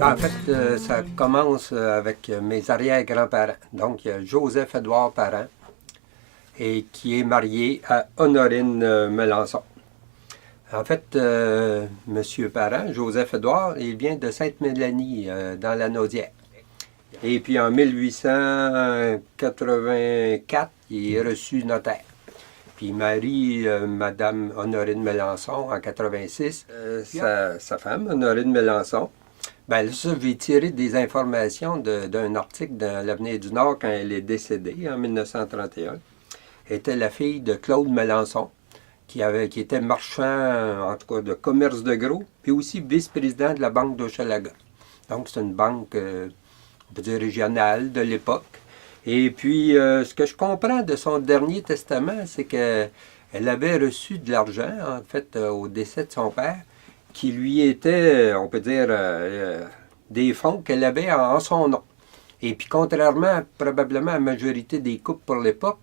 En fait, ça commence avec mes arrière-grands-parents. Donc, il y a Joseph-Édouard Parent, et qui est marié à Honorine Melançon. En fait, M. Parent, Joseph-Édouard, il vient de Sainte-Mélanie, dans la Naudière. Et puis en 1884, il est reçu notaire. Puis il marie Mme Honorine Melançon en 86. Sa femme, Honorine Melançon, bien là, ça, j'ai tiré des informations d'un article dans l'Avenir du Nord quand elle est décédée en 1931. Elle était la fille de Claude Melançon, qui était marchand, en tout cas, de commerce de gros, puis aussi vice-président de la Banque d'Hochelaga. Donc, c'est une banque, on peut dire, régionale de l'époque. Et puis, ce que je comprends de son dernier testament, c'est qu'elle avait reçu de l'argent, en fait, au décès de son père, qui lui était, on peut dire, des fonds qu'elle avait en son nom. Et puis, contrairement probablement à la majorité des couples pour l'époque,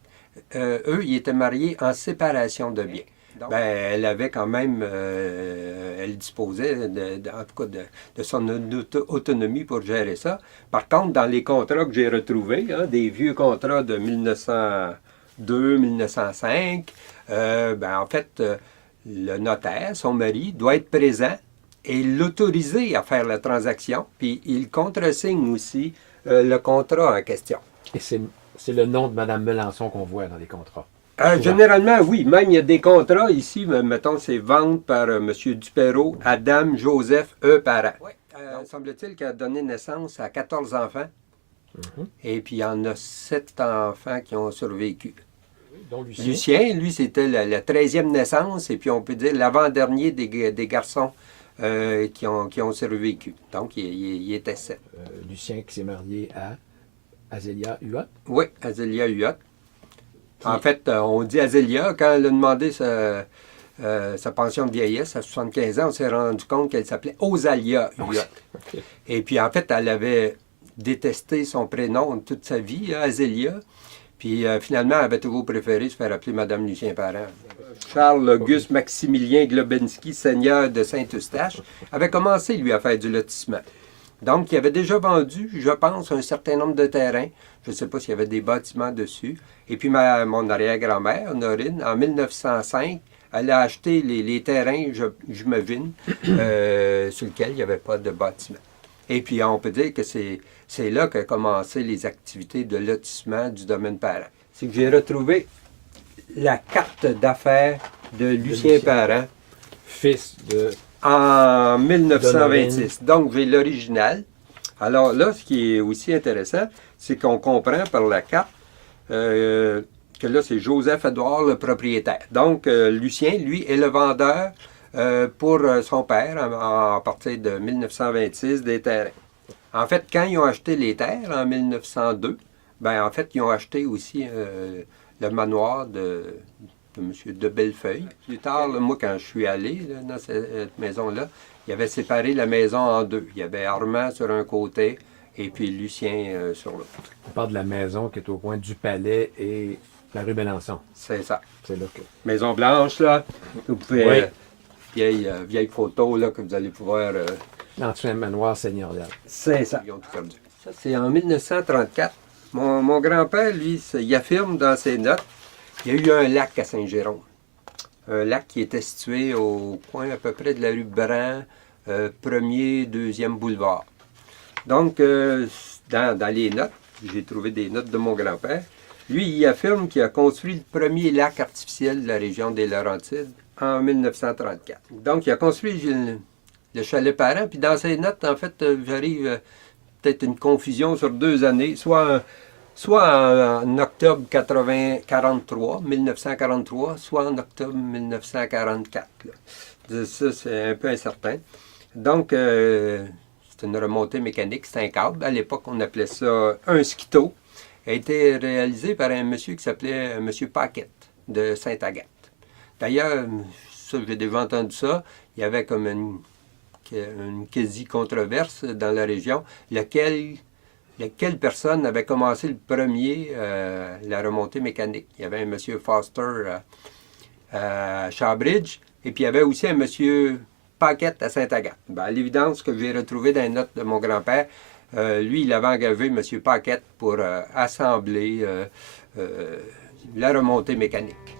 eux, ils étaient mariés en séparation de biens. Ben, elle avait quand même, elle disposait, en tout cas, de son autonomie pour gérer ça. Par contre, dans les contrats que j'ai retrouvés, hein, des vieux contrats de 1902, 1905, ben, en fait, le notaire, son mari, doit être présent et l'autoriser à faire la transaction, puis il contresigne aussi le contrat en question. Et c'est le nom de Mme Melançon qu'on voit dans les contrats. Généralement, oui. Même, il y a des contrats ici, mettons, c'est vente par M. Duperreault, Adam Joseph E. Parent. Oui. Semble-t-il qu'il a donné naissance à 14 enfants. Et puis, il y en a 7 enfants qui ont survécu. Dont Lucien. Lucien, lui, c'était la 13e naissance, et puis on peut dire l'avant-dernier des garçons qui ont survécu. Donc, il était 7. Lucien qui s'est marié à Azélia Huot. Oui, Azélia Huot. En fait, on dit Azélia, quand elle a demandé sa pension de vieillesse à 75 ans, on s'est rendu compte qu'elle s'appelait Osalia Huot. Okay. Et puis, en fait, elle avait détesté son prénom toute sa vie, Azélia. Puis, finalement, elle avait toujours préféré se faire appeler Mme Lucien Parent. Charles-Auguste Maximilien Globensky, seigneur de Saint-Eustache, avait commencé, lui, à faire du lotissement. Donc, il avait déjà vendu, je pense, un certain nombre de terrains. Je ne sais pas s'il y avait des bâtiments dessus. Et puis, mon arrière-grand-mère, Honorine, en 1905, elle a acheté les terrains, j'imagine, sur lesquels il n'y avait pas de bâtiment. Et puis, on peut dire que c'est là qu'ont commencé les activités de lotissement du domaine Parent. C'est que j'ai retrouvé la carte d'affaires de Lucien Parent, fils de... en 1926. Donc, j'ai l'original. Alors là, ce qui est aussi intéressant, c'est qu'on comprend par la carte que là, c'est Joseph-Édouard le propriétaire. Donc, Lucien, lui, est le vendeur pour son père à partir de 1926 des terrains. En fait, quand ils ont acheté les terres en 1902, ben en fait, ils ont acheté aussi le manoir de M. de Bellefeuille. Plus tard, là, moi, quand je suis allé là, dans cette maison-là, il avait séparé la maison en deux. Il y avait Armand sur un côté et puis Lucien sur l'autre. On parle de la maison qui est au coin du Palais et la rue Belençon. C'est ça. C'est là que... Maison blanche, là. Vous pouvez... vieille photo, là, que vous allez pouvoir... L'ancien manoir seigneurial. C'est ça. Ils ont tout perdu. Ça, c'est en 1934. Mon grand-père, lui, il affirme dans ses notes qu'il y a eu un lac à Saint-Jérôme. Un lac qui était situé au coin à peu près de la rue Brand, 1er, 2e boulevard. Donc, dans les notes, j'ai trouvé des notes de mon grand-père. Lui, il affirme qu'il a construit le premier lac artificiel de la région des Laurentides en 1934. Donc, il a construit le chalet Parent. Puis dans ses notes, en fait, j'arrive peut-être une confusion sur 2 années, soit en octobre 1943, soit en octobre 1944. Là. Ça, c'est un peu incertain. Donc, c'est une remontée mécanique, c'est un câble. À l'époque, on appelait ça un skito. Il a été réalisé par un monsieur qui s'appelait M. Paquette de Sainte-Agathe. D'ailleurs, ça, j'ai déjà entendu ça, il y avait comme une quasi-controverse dans la région, laquelle personne avait commencé le premier la remontée mécanique. Il y avait un monsieur Foster à Shawbridge, et puis il y avait aussi un monsieur Paquette à Sainte-Agathe. Ben, à l'évidence, ce que j'ai retrouvé dans les notes de mon grand-père, lui, il avait engagé M. Paquette pour assembler la remontée mécanique.